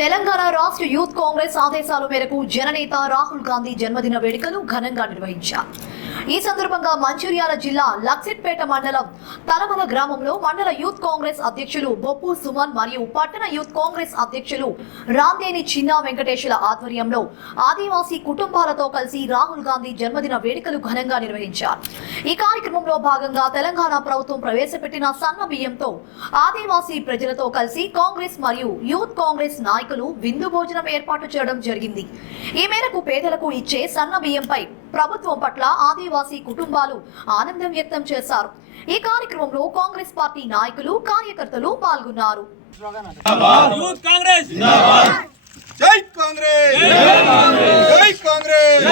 తెలంగాణ రాష్ట్ర యూత్ కాంగ్రెస్ ఆదేశాల మేరకు జననేత రాహుల్ గాంధీ జన్మదిన వేడుకలు ఘనంగా నిర్వహించారు. ఈ సందర్భంగా మంచిర్యాల జిల్లా లక్సిట్పేట మండలం తలమల గ్రామంలో మండల యూత్ కాంగ్రెస్ అధ్యక్షులు బొప్పు సుమన్ మరియు పట్టణ యూత్ కాంగ్రెస్ అధ్యక్షులు రాందేని చిన్న వెంకటేశ్వర ఆధ్వర్యంలో ఆదివాసీ కుటుంబాలతో కలిసి రాహుల్ గాంధీ జన్మదిన వేడుకలు ఘనంగా నిర్వహించారు. ఈ కార్యక్రమంలో భాగంగా తెలంగాణ ప్రభుత్వం ప్రవేశపెట్టిన సన్న బియ్యంతో ఆదివాసీ ప్రజలతో కలిసి కాంగ్రెస్ మరియు యూత్ కాంగ్రెస్ నాయకులు విందు భోజనం ఏర్పాటు చేయడం జరిగింది. ఈ మేరకు పేదలకు ఇచ్చే సన్న బియ్యంపై ప్రభుత్వం పట్ల ఆదివాసీ కుటుంబాలు ఆనందం వ్యక్తం చేశారు. ఈ కార్యక్రమంలో కాంగ్రెస్ పార్టీ నాయకులు కార్యకర్తలు పాల్గొన్నారు. యూత్ కాంగ్రెస్. జై కాంగ్రెస్. జై కాంగ్రెస్.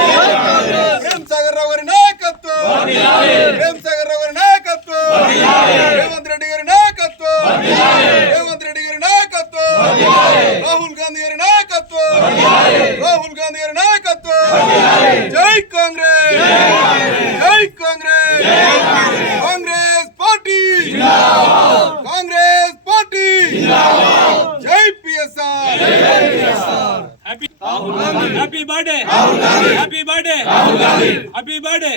ప్రేమ్ సాగర్ రావు గారి నాయకత్వం. ప్రేమ్ సాగర్ రావు గారి నాయకత్వం. రేవంత్ రెడ్డి గారి నాయకత్వం. రేవంత్ రెడ్డి గారి నాయకత్వం. రాహుల్ గాంధీ గారి నాయకత్వం. రాహుల్ గాంధీ గారి నాయకత్వం జై కాంగ్రెస్! కాంగ్రెస్! పార్టీ! కాంగ్రెస్ పార్టీ! జై PSR! Happy happy birthday happy birthday happy birthday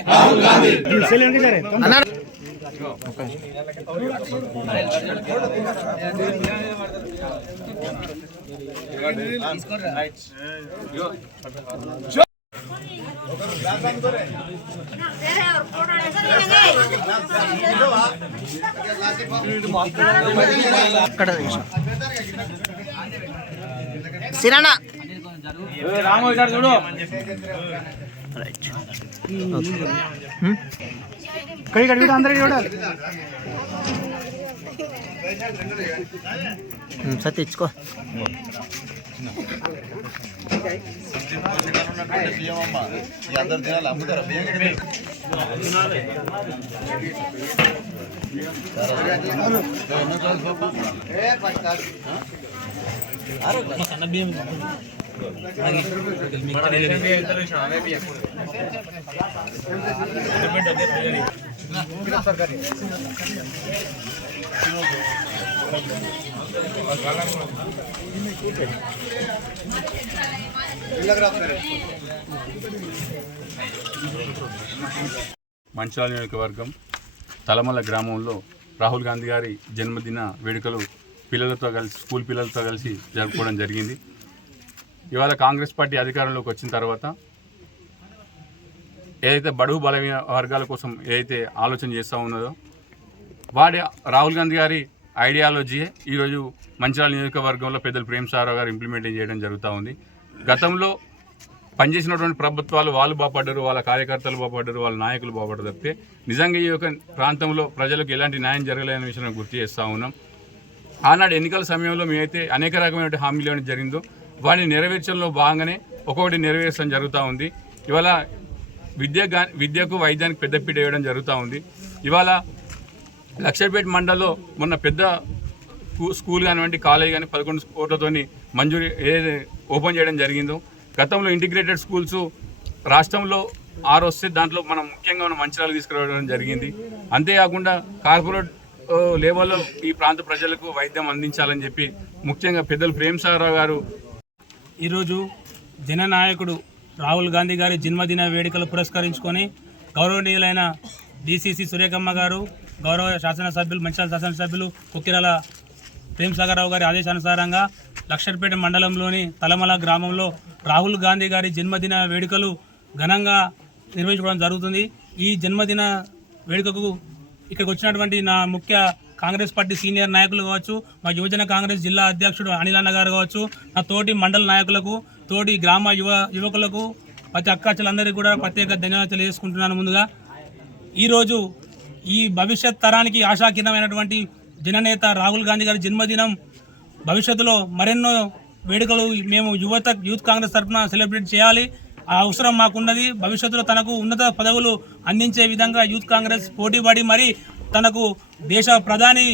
సిరానా. Ramoji గారు చూడు కడి కడి కూడా అందరికి చూడాలి సార్ తెచ్చుకో స్థితిలో ఉన్నటువంటి సీఎం అమ్మ ఈ అందరు దినాలు అమ్ముతారా బియ్యం సన్న బియ్యం బియ్యం మంచాల నియోజకవర్గం తలమల గ్రామంలో రాహుల్ గాంధీ గారి జన్మదిన వేడుకలు పిల్లలతో కలిసి స్కూల్ పిల్లలతో కలిసి జరుపుకోవడం జరిగింది. ఇవాళ కాంగ్రెస్ పార్టీ అధికారంలోకి వచ్చిన తర్వాత ఏదైతే బడుగు బలమైన వర్గాల కోసం ఏదైతే ఆలోచన చేస్తూ ఉన్నదో వాడి రాహుల్ గాంధీ గారి ఐడియాలజీ ఈరోజు మంచిర్యాల నియోజకవర్గంలో పెద్దలు ప్రేమ్ సారావు గారు ఇంప్లిమెంట్ చేయడం జరుగుతూ ఉంది. గతంలో పనిచేసినటువంటి ప్రభుత్వాలు వాళ్ళు బాగుపడ్డారు వాళ్ళ కార్యకర్తలు బాగుపడ్డారు వాళ్ళ నాయకులు బాగుపడ్డారు తప్పితే నిజంగా ఈ యొక్క ప్రాంతంలో ప్రజలకు ఎలాంటి న్యాయం జరగలేని విషయం గుర్తు చేస్తూ ఉన్నాం. ఆనాడు ఎన్నికల సమయంలో మేమైతే అనేక రకమైన హామీలు ఏమైనా జరిగిందో వాటిని నెరవేర్చడంలో భాగంగానే ఒక్కొక్కటి నెరవేర్చడం జరుగుతూ ఉంది. ఇవాళ విద్య విద్యకు వైద్యానికి పెద్దపీట వేయడం జరుగుతూ ఉంది. ఇవాళ లక్షపేట మండలంలో మొన్న పెద్ద స్కూల్ కానివ్వండి కాలేజ్ కానీ పదకొండు కోట్లతోని మంజూరు ఏదైతే ఓపెన్ చేయడం జరిగిందో గతంలో ఇంటిగ్రేటెడ్ స్కూల్స్ రాష్ట్రంలో ఆరు వస్తే దాంట్లో మనం ముఖ్యంగా మనం మంచిరాలు తీసుకురావడం జరిగింది. అంతేకాకుండా కార్పొరేట్ లెవెల్లో ఈ ప్రాంత ప్రజలకు వైద్యం అందించాలని చెప్పి ముఖ్యంగా పెద్దలు ప్రేమ్ సాగరావు గారు ఈరోజు జననాయకుడు రాహుల్ గాంధీ గారి జన్మదిన వేడుకలు పురస్కరించుకొని గౌరవనీయులైన డిసిసి సురేఖమ్మ గారు గౌరవ శాసనసభ్యులు మంచాల శాసనసభ్యులు కుక్కిరాల ప్రేమసాగరరావు గారి ఆదేశానుసారంగా లక్షర్పేట మండలంలోని తలమల గ్రామంలో రాహుల్ గాంధీ గారి జన్మదిన వేడుకలు ఘనంగా నిర్వహించుకోవడం జరుగుతుంది. ఈ జన్మదిన వేడుకకు ఇక్కడికి వచ్చినటువంటి నా ముఖ్య కాంగ్రెస్ పార్టీ సీనియర్ నాయకులు కావచ్చు మా యువజన కాంగ్రెస్ జిల్లా అధ్యక్షుడు అనిల్ అన్న గారు కావచ్చు నా తోటి మండల నాయకులకు తోటి గ్రామ యువ యువకులకు ప్రతి అక్కాచెలందరికీ కూడా ప్రత్యేక ధన్యవాదాలు తెలియజేసుకుంటున్నాను ముందుగా. ఈరోజు ఈ భవిష్యత్ తరానికి ఆశాకిరణమైనటువంటి జననేత రాహుల్ గాంధీ గారి జన్మదినం భవిష్యత్తులో మరెన్నో వేడుకలు మేము యువత యూత్ కాంగ్రెస్ తరఫున సెలబ్రేట్ చేయాలి. ఆ అవసరం మాకున్నది. భవిష్యత్తులో తనకు ఉన్నత పదవులు అందించే విధంగా యూత్ కాంగ్రెస్ పోటీపడి మరి తనకు దేశ ప్రధాని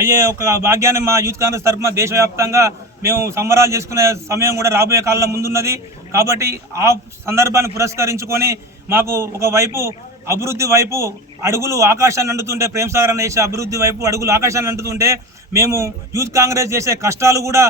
అయ్యే ఒక భాగ్యాన్ని మా యూత్ కాంగ్రెస్ తరఫున దేశవ్యాప్తంగా మేము సంబరాలు చేసుకునే సమయం కూడా రాబోయే కాలంలో ముందున్నది. కాబట్టి ఆ సందర్భాన్ని పురస్కరించుకొని మాకు ఒకవైపు అభివృద్ధి వైపు అడుగులు ఆకాశాన్ని అంటుతుంటే ప్రేమ్ సాగర్ చేసే అభివృద్ధి వైపు అడుగులు ఆకాశాన్ని అంటుతుంటే మేము యూత్ కాంగ్రెస్ చేసే కష్టాలు కూడా